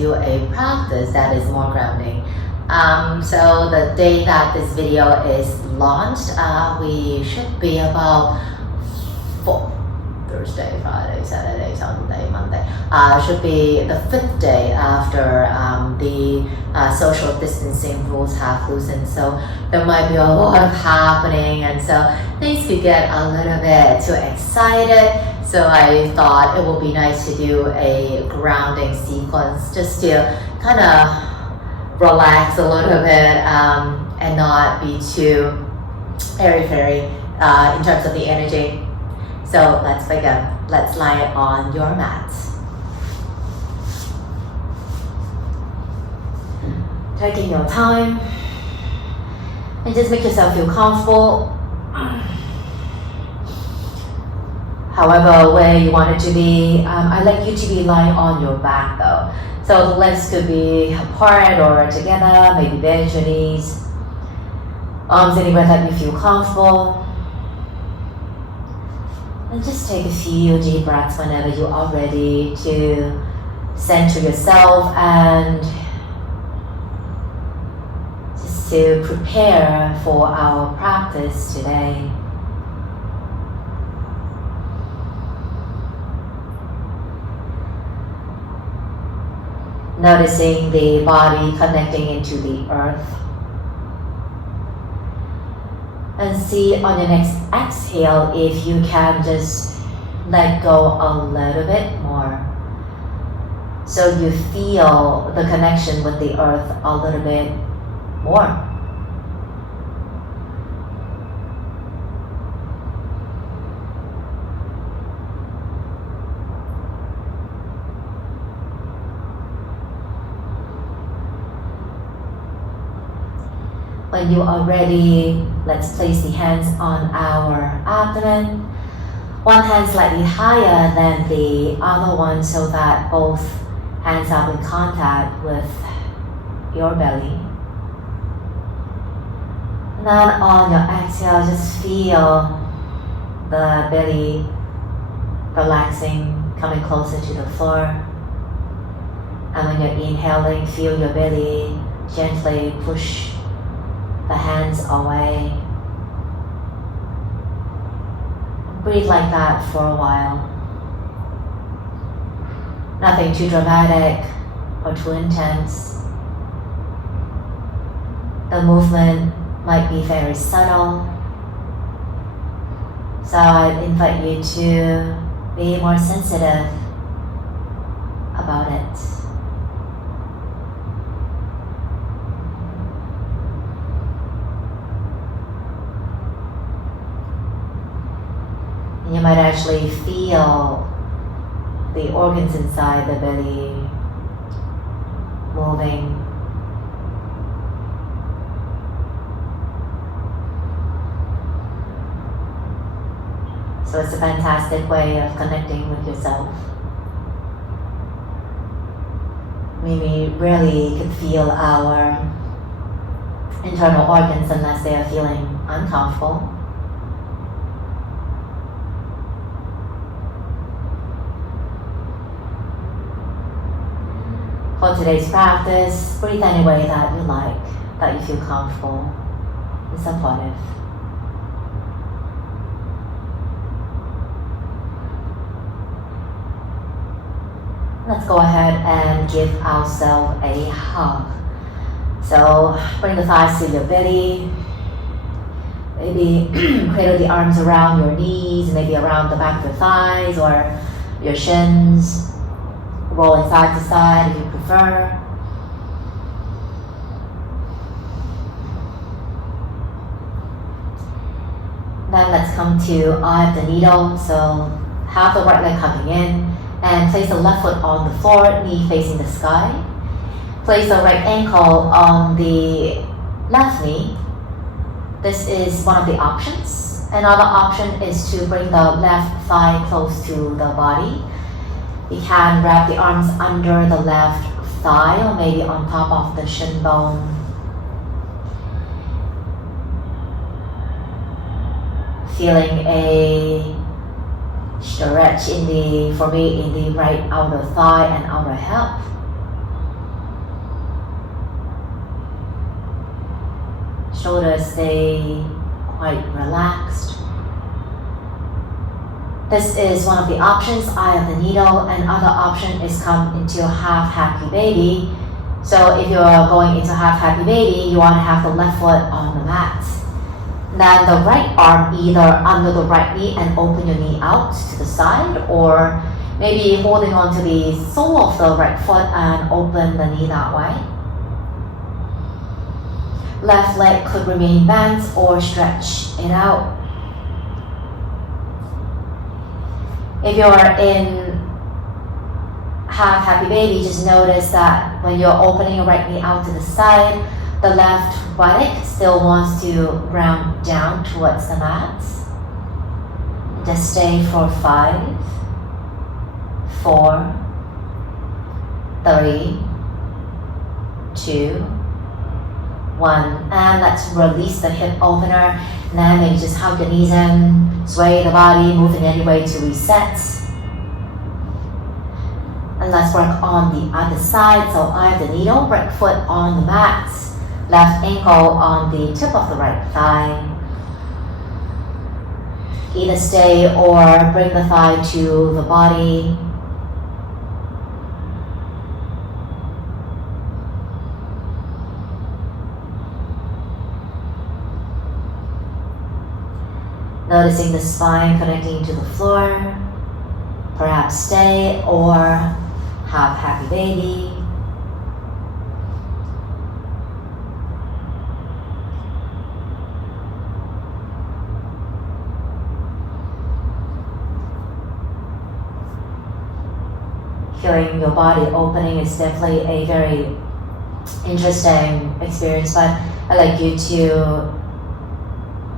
do a practice that is more grounding. So the day that this video is launched, we should be about Thursday, Friday, Saturday, Sunday, Monday. Should be the 5th day after the social distancing rules have loosened. So there might be a lot of happening, and so things could get a little bit too excited. So I thought it would be nice to do a grounding sequence just to kind of relax a little bit and not be too airy-fairy in terms of the energy. So let's begin. Let's lie on your mat. Taking your time and just make yourself feel comfortable. However way you want it to be. I like you to be lying on your back though. So the legs could be apart or together, maybe bend your knees. Arms anywhere that you feel comfortable. And just take a few deep breaths whenever you are ready to center yourself and just to prepare for our practice today. Noticing the body connecting into the earth. And see on your next exhale if you can just let go a little bit more. So you feel the connection with the earth a little bit more. When you are ready, let's place the hands on our abdomen. One hand slightly higher than the other one so that both hands are in contact with your belly. And then on your exhale, just feel the belly relaxing, coming closer to the floor. And when you're inhaling, feel your belly gently push the hands away. Breathe like that for a while. Nothing too dramatic or too intense. The movement might be very subtle. So I invite you to be more sensitive about it. You might actually feel the organs inside the belly moving. So it's a fantastic way of connecting with yourself. We rarely can feel our internal organs unless they are feeling uncomfortable. For today's practice, breathe any way that you like, that you feel comfortable and supportive. Let's go ahead and give ourselves a hug. So bring the thighs to your belly. Maybe cradle the arms around your knees, maybe around the back of your thighs or your shins. Rolling side to side if you prefer. Then let's come to eye of the needle. So have the right leg coming in and place the left foot on the floor, knee facing the sky. Place the right ankle on the left knee. This is one of the options. Another option is to bring the left thigh close to the body. You can wrap the arms under the left thigh or maybe on top of the shin bone. Feeling a stretch in the right outer thigh and outer hip. shoulders stay quite relaxed. This is one of the options, eye of the needle, and other option is come into half happy baby. So if you're going into half happy baby, you want to have the left foot on the mat. Then the right arm either under the right knee and open your knee out to the side, or maybe holding on to the sole of the right foot and open the knee that way. Left leg could remain bent or stretch it out. If you're in half happy baby, just notice that when you're opening your right knee out to the side, the left buttock still wants to round down towards the mat. Just stay for 5, 4, 3, 2, 1. And let's release the hip opener. And then maybe just hug the knees in, sway the body, move in any way to reset. And let's work on the other side. So eye of the needle, right foot on the mat, left ankle on the tip of the right thigh. Either stay or bring the thigh to the body. Noticing the spine connecting to the floor. Perhaps stay or have happy baby. Feeling your body opening is definitely a very interesting experience, but I'd like you to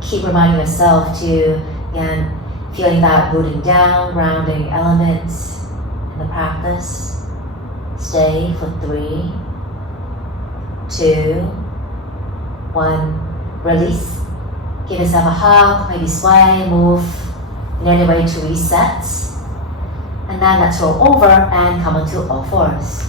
keep reminding yourself to, again, feeling that rooting down, grounding elements in the practice. Stay for 3, 2, 1. Release. Give yourself a hug, maybe sway, move in any way to reset. And then let's roll over and come onto all fours.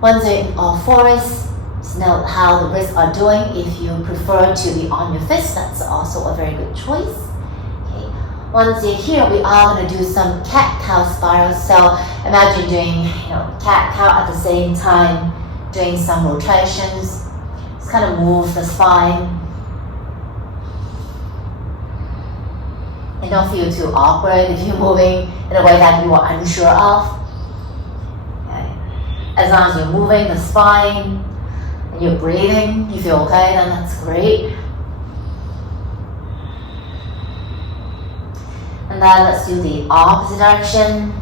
Once you're in all fours, just note how the wrists are doing. If you prefer to be on your fists, that's also a very good choice. Okay. Once you're here, we are going to do some cat-cow spirals. So imagine doing, cat-cow at the same time, doing some rotations. Just kind of move the spine. And don't feel too awkward if you're moving in a way that you are unsure of. Okay. As long as you're moving the spine and you're breathing, you feel okay, then that's great. And then let's do the opposite direction.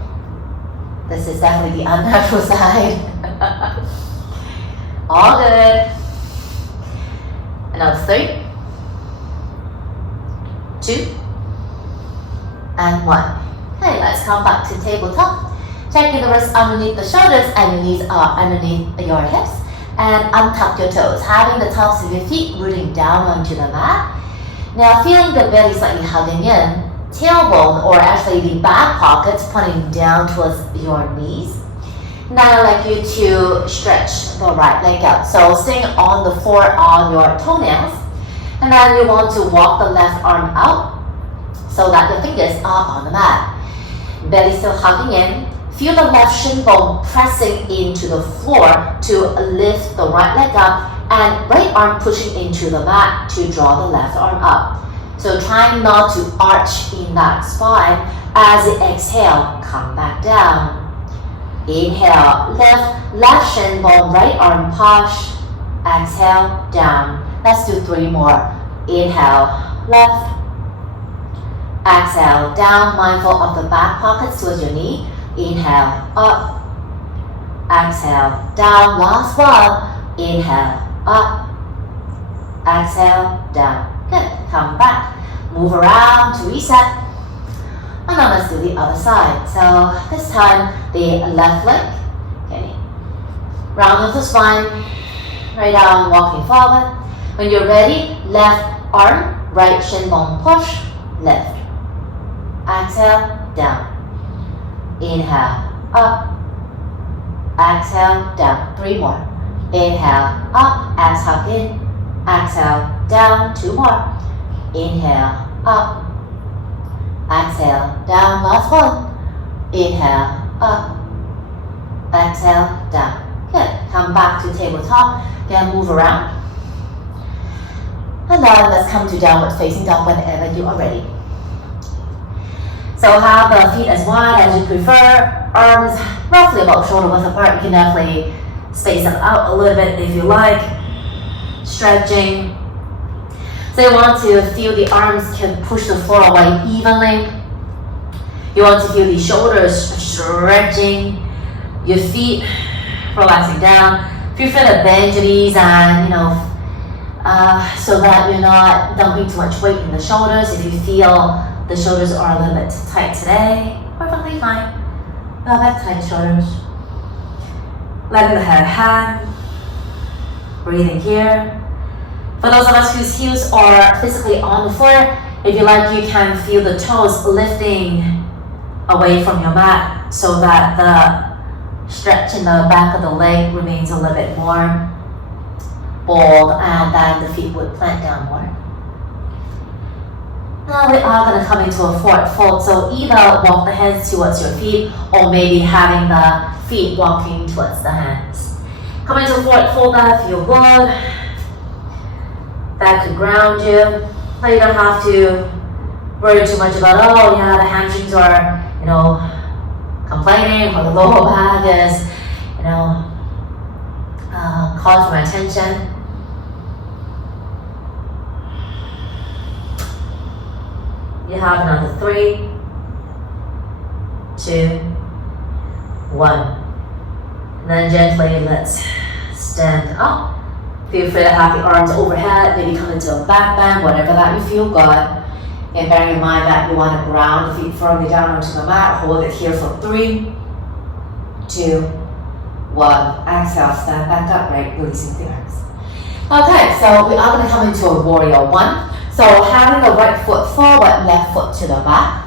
This is definitely the unnatural side. All good. And now 3, 2, and 1. Okay, let's come back to tabletop. Checking the wrists underneath the shoulders and your knees are underneath your hips. And untuck your toes, having the tops of your feet rooting down onto the mat. Now feeling the belly slightly hugging in, tailbone or actually the back pockets pointing down towards your knees. Now I'd like you to stretch the right leg out. So staying on the floor on your toenails. And then you want to walk the left arm out so that your fingers are on the mat. Belly still hugging in. Feel the left shin bone pressing into the floor to lift the right leg up, and right arm pushing into the mat to draw the left arm up. So trying not to arch in that spine. As you exhale, come back down. Inhale, left shin bone, right arm push. Exhale, down. Let's do 3 more. Inhale, left. Exhale, down, mindful of the back pockets towards your knee. Inhale, up. Exhale, down. Last one. Inhale, up. Exhale, down. Good. Come back. Move around to reset. And now let's do the other side. So this time, the left leg. Okay. Round of the spine. Right arm walking forward. When you're ready, left arm, right shin bone push, lift. Exhale, down. Inhale, up. Exhale, down. 3 more. Inhale, up, exhale, in, exhale, down, 2 more. Inhale, up, exhale, down, last one. Inhale, up, exhale, down. Good. Come back to tabletop. Again, move around. And then let's come to downward facing dog whenever you are ready. So have the feet as wide as you prefer. Arms roughly about shoulder width apart. You can definitely space them out a little bit if you like. Stretching. So you want to feel the arms can push the floor away evenly. You want to feel the shoulders stretching. Your feet relaxing down. If you feel the bend your knees and so that you're not dumping too much weight in the shoulders. If you feel the shoulders are a little bit tight today, perfectly fine. Not that tight shoulders. Letting the head hang. Breathing here. For those of us whose heels are physically on the floor, if you like, you can feel the toes lifting away from your mat so that the stretch in the back of the leg remains a little bit more bold, and then the feet would plant down more. Now we are going to come into a forward fold, so either walk the hands towards your feet or maybe having the feet walking towards the hands. Come into a forward fold, that feel good. That could ground you. Now you don't have to worry too much about, the hamstrings are, complaining, or the lower back is, calling for my attention. You have another 3, 2, 1. And then gently let's stand up. Feel free to have the arms overhead, maybe come into a back bend, whatever that you feel good. And bearing in mind that you want to ground the feet firmly down onto the mat. Hold it here for 3, 2, 1. Exhale, stand back upright, releasing the arms. Okay, so we are going to come into a warrior 1. So having the right foot forward, left foot to the back.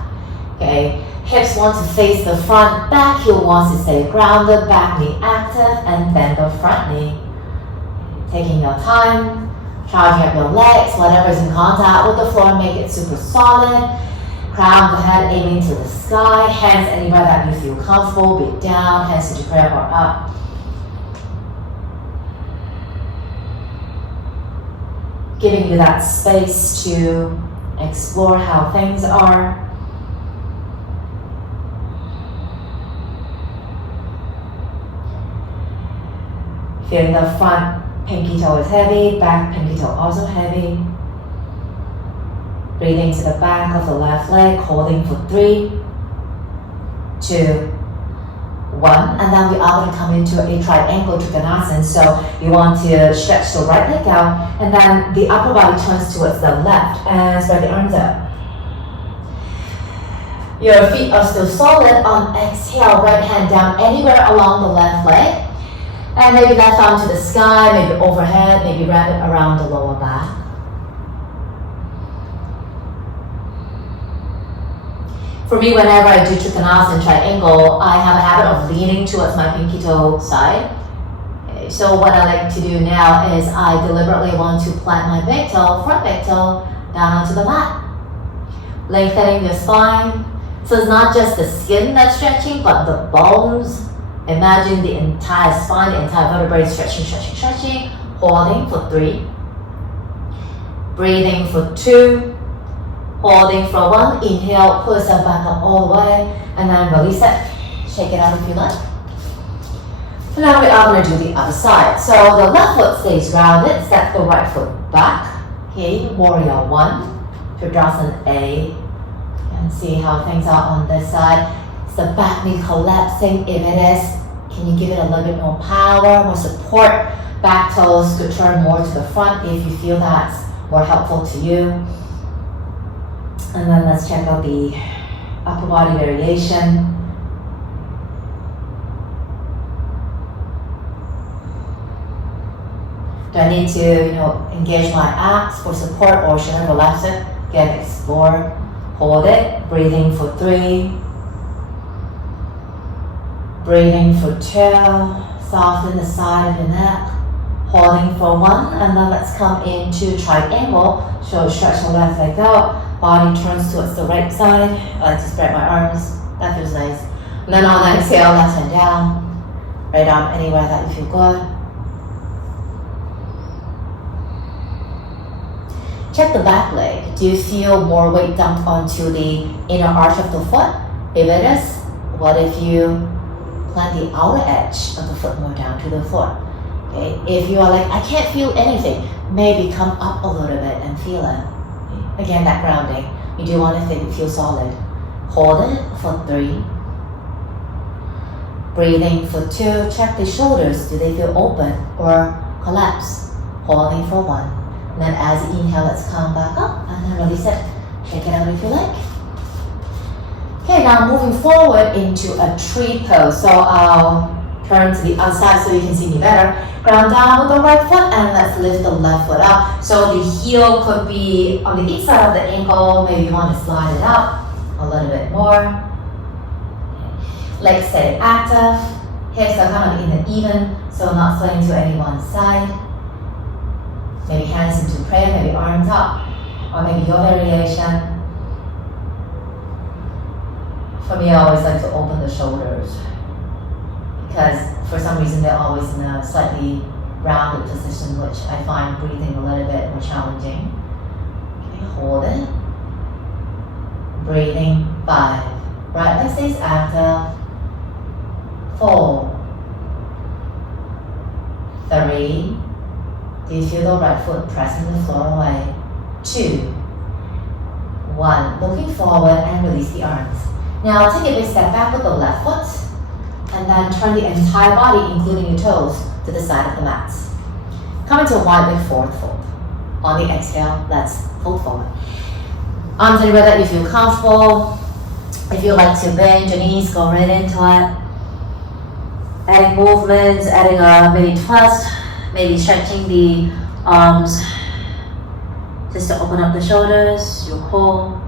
Okay, hips want to face the front, back heel wants to stay grounded, back knee active, and bend the front knee. Taking your time, charging up your legs, whatever is in contact with the floor, make it super solid. Crown the head aiming to the sky, hands anywhere that you feel comfortable, be it down, hands to prayer or up. Giving you that space to explore how things are. Feeling the front pinky toe is heavy, back pinky toe also heavy. Breathing to the back of the left leg, holding for 3, 2, 1. And then we are going to come into a triangle trikonasana. So you want to stretch the right leg out, and then the upper body turns towards the left and spread the arms out. Your feet are still solid. On exhale, right hand down anywhere along the left leg. And maybe left arm to the sky, maybe overhead, maybe wrap it around the lower back. For me, whenever I do trikonasana triangle, I have a habit of leaning towards my pinky toe side. Okay, so what I like to do now is I deliberately want to plant my big toe, front big toe, down onto the mat. Lengthening your spine. So it's not just the skin that's stretching, but the bones. Imagine the entire spine, the entire vertebrae stretching, stretching, stretching. Holding for 3. Breathing for 2. Holding for 1. Inhale, pull yourself back up all the way. And then release it. Shake it out if you like. And now we are going to do the other side. So the left foot stays grounded. Step the right foot back. Okay, warrior 1. Virasana A. And see how things are on this side. Is the back knee collapsing? If it is, can you give it a little bit more power, more support? Back toes could turn more to the front if you feel that's more helpful to you. And then let's check out the upper body variation. Do I need to, engage my abs for support, or should I relax it? Again, explore. Hold it. Breathing for 3. Breathing for 2. Soften the side of your neck. Holding for 1, and then let's come into triangle. So stretch the left leg out, body turns towards the right side. I like to spread my arms, that feels nice. And then on the exhale, left hand down, right arm anywhere that you feel good. Check the back leg. Do you feel more weight dumped onto the inner arch of the foot? If it is, what if you plant the outer edge of the foot more down to the floor? Okay. If you are like, I can't feel anything, maybe come up a little bit and feel it. Okay. Again, that grounding. You do want to feel solid. Hold it for 3. Breathing for 2. Check the shoulders. Do they feel open or collapse? Holding for 1. And then as you inhale, let's come back up and then release it. Shake it out if you like. Okay, now moving forward into a tree pose. So I'll turn to the other side so you can see me better. Ground down with the right foot and let's lift the left foot up. So the heel could be on the inside of the ankle. Maybe you want to slide it up a little bit more. Legs stay active. Hips are kind of in an even, so not swaying to any one side. Maybe hands into prayer, maybe arms up, or maybe your variation. For me, I always like to open the shoulders because for some reason they're always in a slightly rounded position, which I find breathing a little bit more challenging. Okay, hold it. Breathing 5. Right leg stays active. 4. 3. Do you feel the right foot pressing the floor away? 2. 1. Looking forward and release the arms. Now take a big step back with the left foot and then turn the entire body, including your toes, to the side of the mat. Come into a wide leg forward fold. On the exhale, let's fold forward. Arms anywhere that you feel comfortable. If you like to bend your knees, go right into it. Adding movement, adding a mini twist, maybe stretching the arms just to open up the shoulders, your core.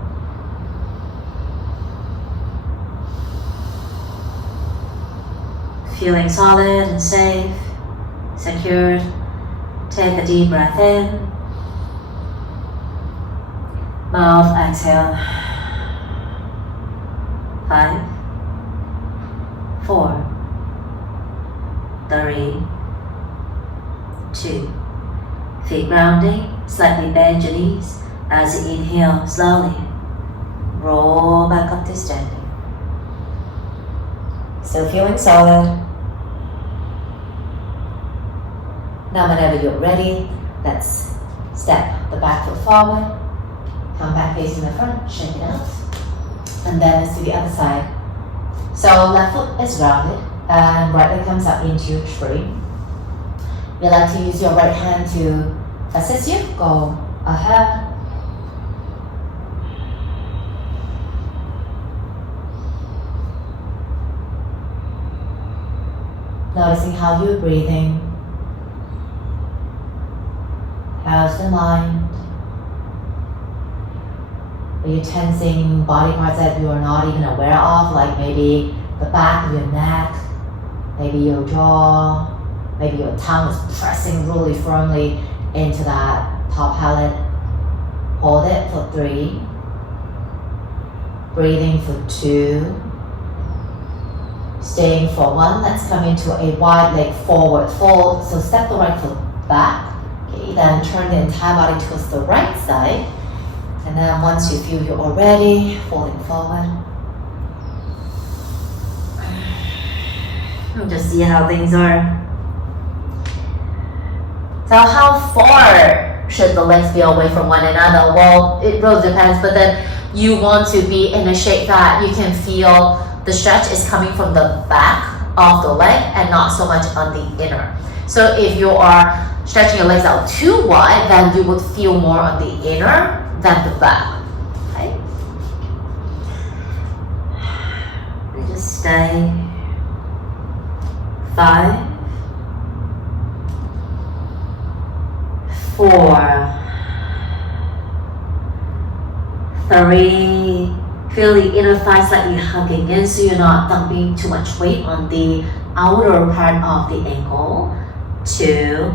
Feeling solid and safe, secured. Take a deep breath in. Mouth, exhale. 5, 4, 3, 2. Feet grounding, slightly bend your knees as you inhale slowly. Roll back up to standing. Still feeling solid. Now whenever you're ready, let's step the back foot forward. Come back facing the front, shake it out. And then let's do the other side. So left foot is grounded and right leg comes up into a tree. You like to use your right hand to assist you, go ahead. Noticing how you're breathing. How's the mind? Are you tensing body parts that you are not even aware of, like maybe the back of your neck, maybe your jaw, maybe your tongue is pressing really firmly into that top palate. Hold it for 3. Breathing for 2. Staying for 1. Let's come into a wide leg forward fold. So step the right foot back. Okay, then turn the entire body towards the right side. And then once you feel you're all ready, folding forward. Just see how things are. So how far should the legs be away from one another? Well, it really depends, but then you want to be in a shape that you can feel the stretch is coming from the back of the leg and not so much on the inner. So if you are stretching your legs out too wide, then you would feel more on the inner than the back. Okay? And just stay. 5, 4, 3. Feel the inner thigh slightly hugging in so you're not dumping too much weight on the outer part of the ankle. 2.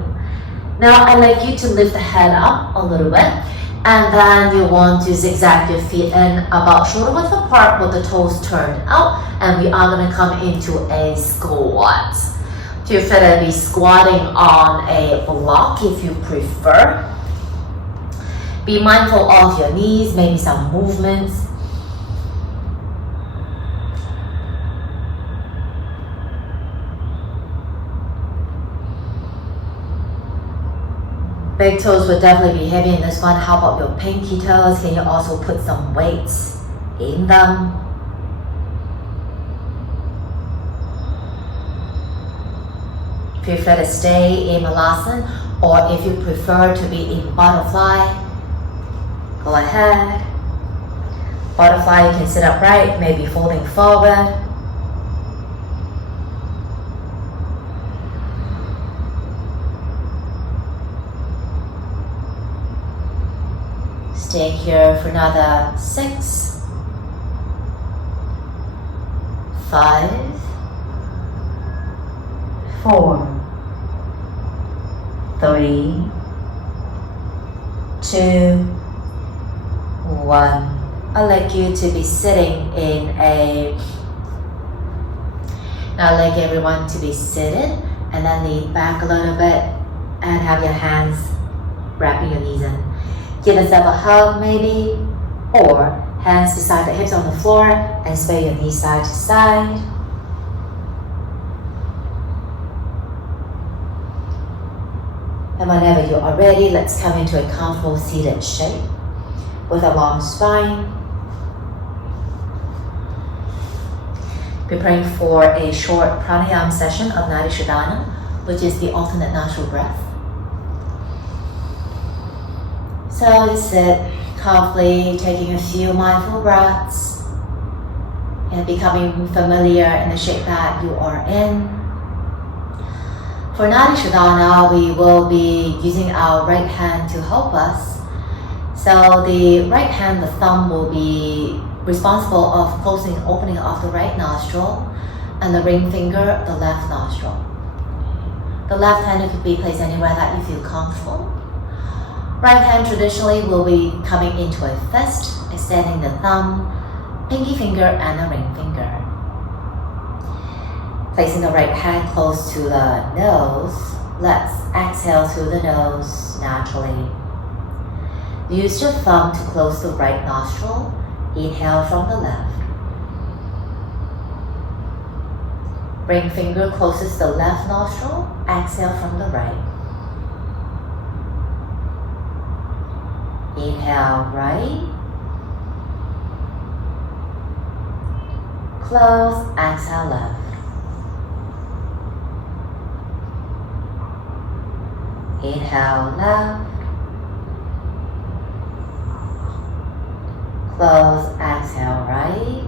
Now I'd like you to lift the head up a little bit, and then you want to zigzag your feet in about shoulder width apart with the toes turned out, and we are going to come into a squat. Feel free to be squatting on a block if you prefer. Be mindful of your knees, maybe some movements. Big toes would definitely be heavy in this one. How about your pinky toes? Can you also put some weights in them? Feel free to stay in Malasana, or if you prefer to be in butterfly, go ahead. Butterfly, you can sit upright, maybe folding forward. Stay here for another 6, 5, 4, 3, 2, 1. I'd like you to be sitting in a... Now I'd like everyone to be seated and then lean back a little bit and have your hands wrapping your knees in. Give yourself a hug maybe, or hands beside the hips on the floor and sway your knees side to side. And whenever you are ready, let's come into a comfortable seated shape with a long spine. Preparing for a short pranayama session of Nadi Shodhana, which is the alternate nostril breath. So just sit comfortably, taking a few mindful breaths and becoming familiar in the shape that you are in. For Nadi Shodhana, we will be using our right hand to help us. So the right hand, the thumb, will be responsible of closing, opening of the right nostril, and the ring finger, the left nostril. The left hand could be placed anywhere that you feel comfortable. Right hand traditionally will be coming into a fist, extending the thumb, pinky finger, and the ring finger. Placing the right hand close to the nose, let's exhale through the nose naturally. Use your thumb to close the right nostril. Inhale from the left. Ring finger closest the left nostril. Exhale from the right. Inhale right. Close, exhale left. Inhale left. Close, exhale right.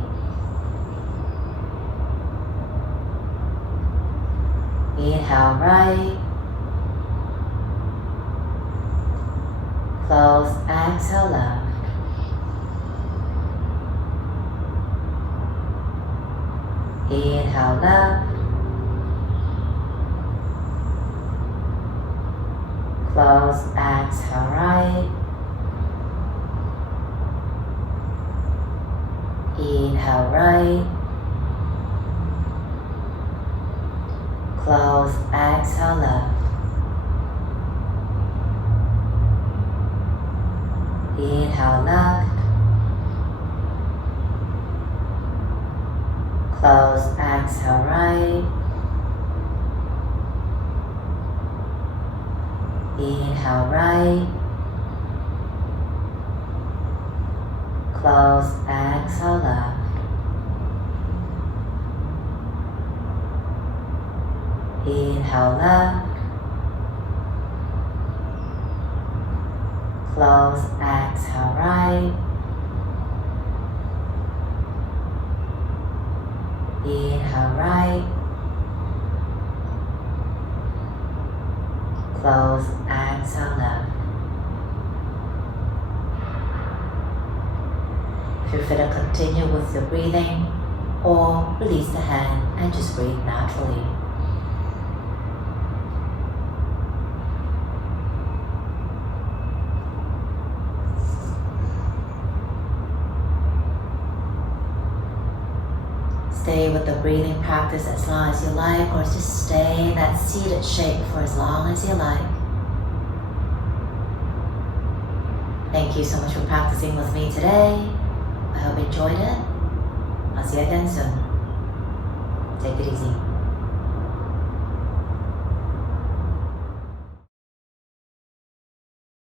Inhale right. Close, exhale left. Inhale left. Close, exhale right. Inhale right. Close, exhale left. Inhale left. Close, exhale right. Inhale right. Close, exhale left. Inhale left. Close, exhale right. Inhale right. Close, exhale left. Feel free to continue with your breathing or release the hand and just breathe naturally. stay with the breathing practice as long as you like, or just stay in that seated shape for as long as you like. Thank you so much for practicing with me today. I hope you enjoyed it. I'll see you again soon. Take it easy.